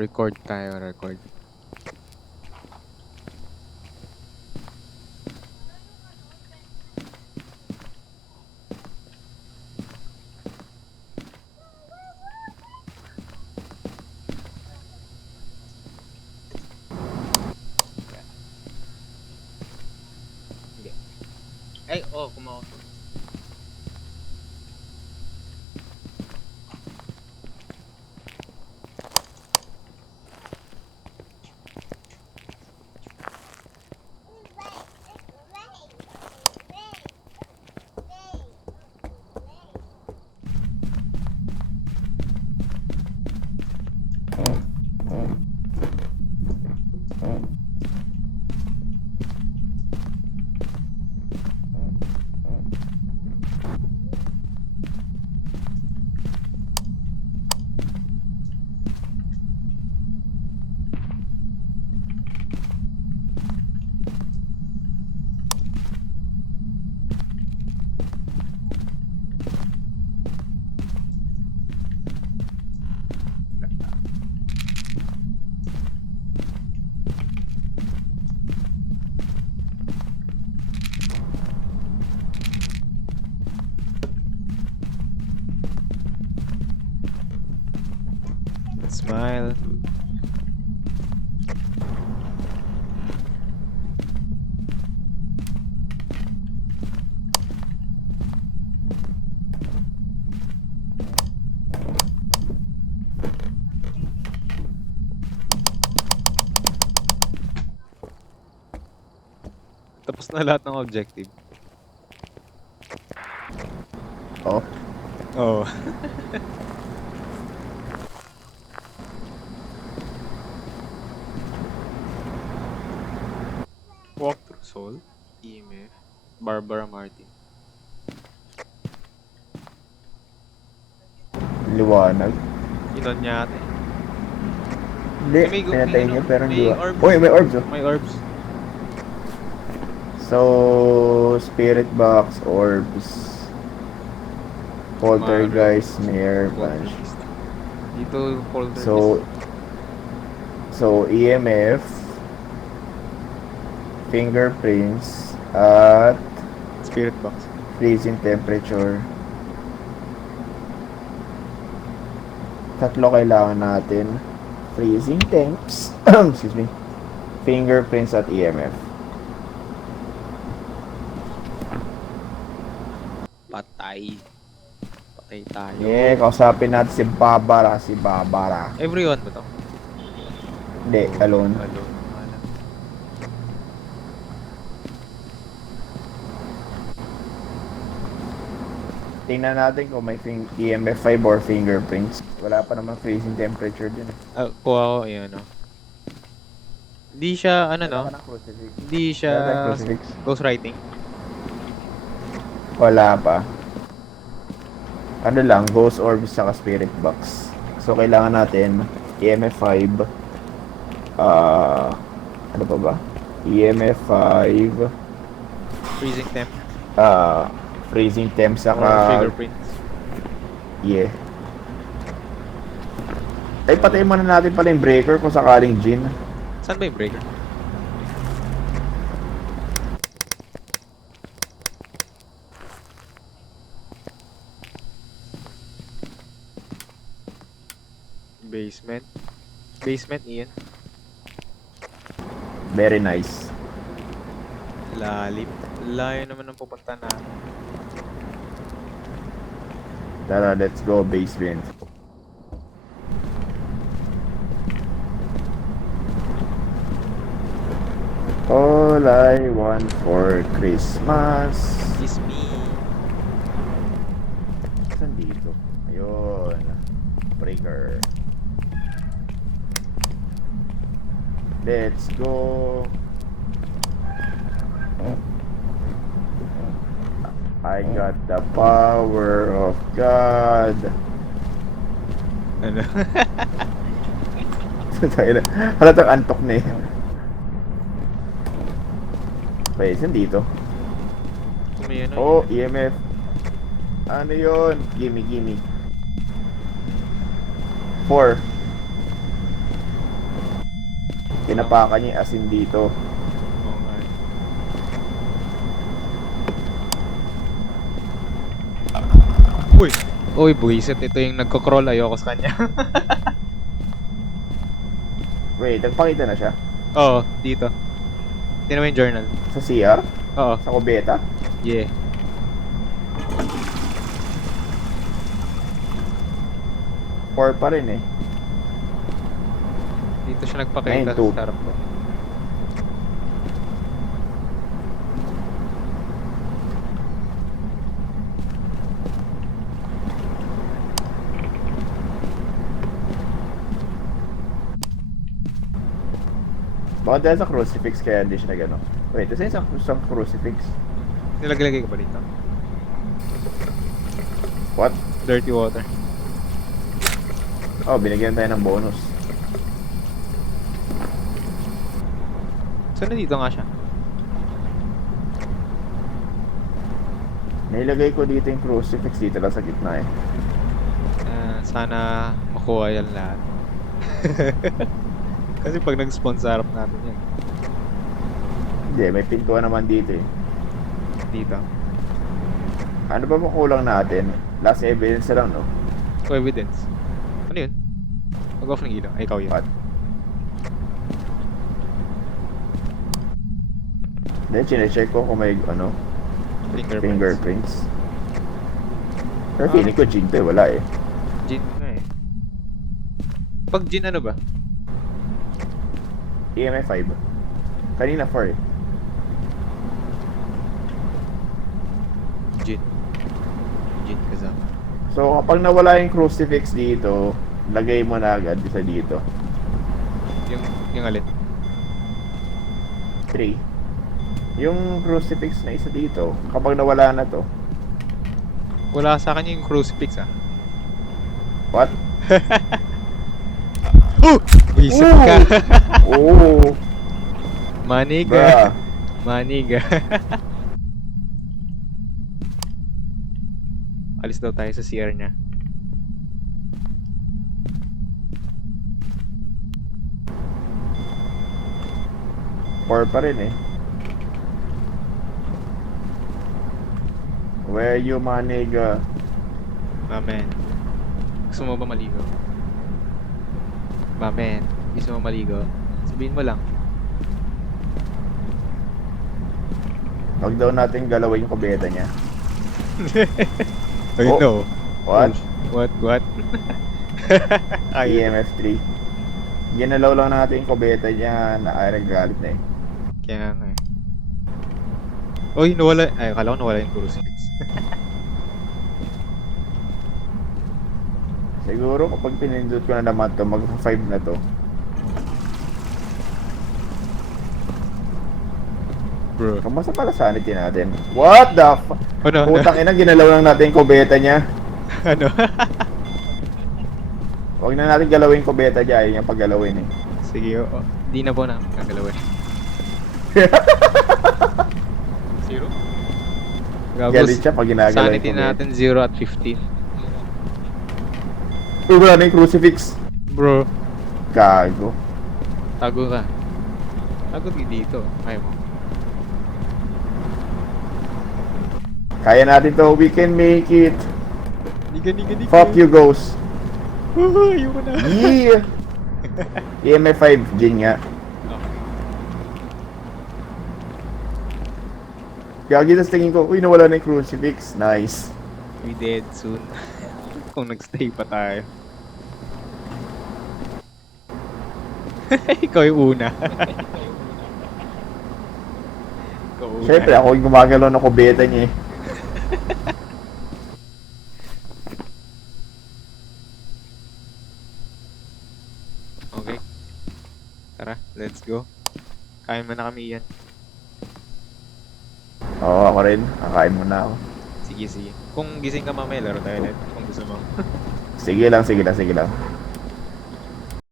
Record tayo, record. Hindi. Ay, kumawa. Smile. Tapos na lahat ng objective. Oh, Oo. Walk through Soul, EMF, Barbara Martin. liwanag. Inon niya ate. Hindi, May pinatay ano, niya pero hindi may ba? orbs. Uy, may orbs oh. May orbs. So, spirit box, orbs, poltergeist, snare, punch. Poltergeist. Dito, poltergeist. So EMF, fingerprints, at Spirit box. freezing temperature. Tatlo kailangan natin. Freezing temps, excuse me, fingerprints at EMF. Patay. Patay tayo. Yeah, kausapin natin si Barbara. Everyone ba to? Hindi, alone. Alone. Tingnan natin kung may EMF 5 or fingerprints. Wala pa naman freezing temperature dun. Kuha ko, yun, no. Hindi siya, ano, no? Wala ka ng crucifix. Hindi siya Wala tayong crucifix. ghostwriting. Wala pa. Ano lang, ghost orbs saka spirit box. So, kailangan natin EMF 5. Ano pa ba? EMF 5. Freezing temp. Freezing temp Or saka... fingerprints. Yeah. Ay, patayin muna natin pala yung breaker kung sakaling Jin. Saan ba yung breaker? Basement. Basement, Ian. Very nice. Lalim. Layo naman ang pupunta na. Tara, let's go basement. All I want for Christmas. Is me. Saan dito? Ayun. Breaker. Let's go. I got the power of God. Ano? Halatang antok na eh. Okay, saan dito? May ano, Oh, EMF. Ano yun? Gimme. 4. Pinapakan niya yung asin dito. Oo nga. Uy! Uy, buwisit. Ito yung nagko-crawl. Ayoko sa kanya. Wait, nagpakita na siya? Oo, dito. Tingnan mo yung journal. Sa CR? Oo. Sa kubeta? Yeah. Or pa rin eh. Dito siya nagpakita 9-2. sa harap ko. Baka dahil sa crucifix kaya hindi siya nag-ano. Wait, isa isang crucifix. Nilagay ko ba dito? What? Dirty water. Oh, binigyan tayo ng bonus. So, nandito nga siya. Nailagay ko dito yung crucifix dito lang sa gitna eh. Sana makuha yan lahat. Kasi pag nag-spawn sa harap natin yan. Hindi, may pintuan naman dito eh. Dito. Ano ba makulang natin? Last evidence na lang, no? So, evidence. Ano yun? Mag-off ng ilaw. Ay, ikaw yun. What? Then, chinecheck ko kung may, ano, fingerprints. Pero feeling ko gin to eh, wala eh. Gin nga eh. Pag gin ano ba? EMF 5. Kanina 4 eh. Gin. Gin kasama. So, kapag nawala yung crucifix dito, lagay mo na agad isa dito. Yung alin? 3. Yung crucifix na isa dito, kapag nawala na to. Wala sa akin yung crucifix ah. What? Isip ka. Oh! Maniga. Bruh. Maniga. Alis daw tayo sa CR niya. Or pa rin eh. Where you maniga? Mamen. Gusto mo ba maligo? Mamen. Gusto mo maligo? Sabihin mo lang. Wag daw natin galawin yung kubeta niya. I Oh. know. What? What? Ay, EMF 3. Ginalaw lang natin yung kubeta niya na ay nagagalit na eh. kaya nga eh. Uy, nawala. Ay, akala ko nawala yung crucifix. Siguro kapag pinindot ko na naman to, mag-5 na to. Bro. Kamusta pala sanity natin? What the fuck? Ano? Putang ina, ginalaw lang natin yung kubeta niya. Ano? Huwag na natin galawin yung kubeta niya, ayaw niya paggalawin eh. Sige, di na po na gagalawin. Zero? Galit siya pag ginagalaw Sanity yung kubeta. natin 0 at 15. Uy, wala na yung crucifix. Bro, Gago. tago ka. Tago dito. Ayaw mo. Kaya natin to, we can make it. Niga. Fuck you, ghost. Ayoko na. Yeah! EMF 5, Jin nga. Gagi, tas tingin ko, uy, nawala na yung crucifix. Nice. We dead soon. Kung nagstay pa tayo. Ikaw yung una. Ikaw una. Siyempre, ako yung gumagalaw ng kubeta niya eh. Okay. Tara, let's go. Kain mo na kami yan. Oo, ako rin. Kakain muna ako. Sige. Kung gising ka mamaya, laro tayo ulit. Kung gusto mo. Sige lang.